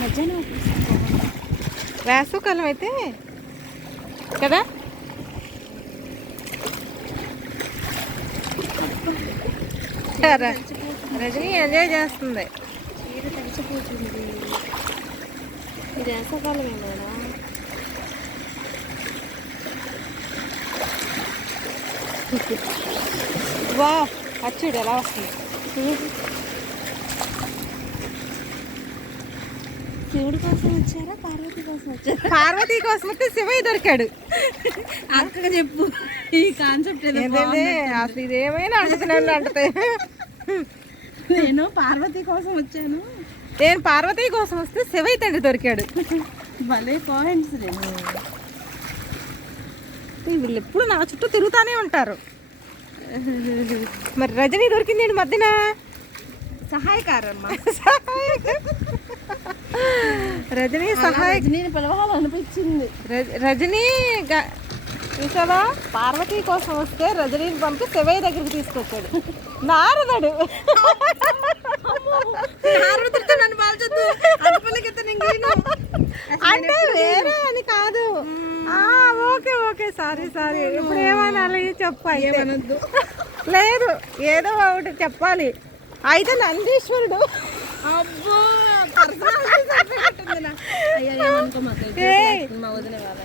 మధ్యాహ్నం వేసవకాలం అయితే కదా? రజనీ ఎంజాయ్ చేస్తుంది. ఇది వేసవకాలమే మేడం వా అచ్చుడు ఎలా వస్తుంది. శివుడి కోసం వచ్చారా? పార్వతి కోసం వచ్చారా? పార్వతి కోసం వస్తే శివయ్య దొరికాడు. అక్కగా చెప్పు. ఈ కాన్సెప్ట్ అసలు ఇదేమైనా అంటున్నాను అంటే నేను పార్వతి కోసం వచ్చాను. నేను పార్వతి కోసం వస్తే శివయ్య తండ్రి దొరికాడు. భలే పాయింట్స్ నేను వీళ్ళు ఎప్పుడు నా చుట్టూ తిరుగుతానే ఉంటారు. మరి రజనీ దొరికింది మధ్యన? సహాయకారమ్మ. రజనీ సహాయ నేను పిలవాలనిపించింది. రజ- రజనీ చూసావా? పార్వతి కోసం వస్తే రజనీని పంపి శివయ్య దగ్గరికి తీసుకొచ్చాడు. నారదుడు. నన్ను బాల్చొద్దు. అంటే వేరే అని కాదు. Okay okay. సారీ సారీ ఇప్పుడు ఏమనాలి చెప్పు అయితే. ఏమనొద్దు. లేదు ఏదో ఒకటి చెప్పాలి. అయితే నందీశ్వరుడు. అబ్బో పర్సనాలిటీ అయ్యా ఏమనుకోమాక ఏయ్. మా వదిలే వాళ్ళ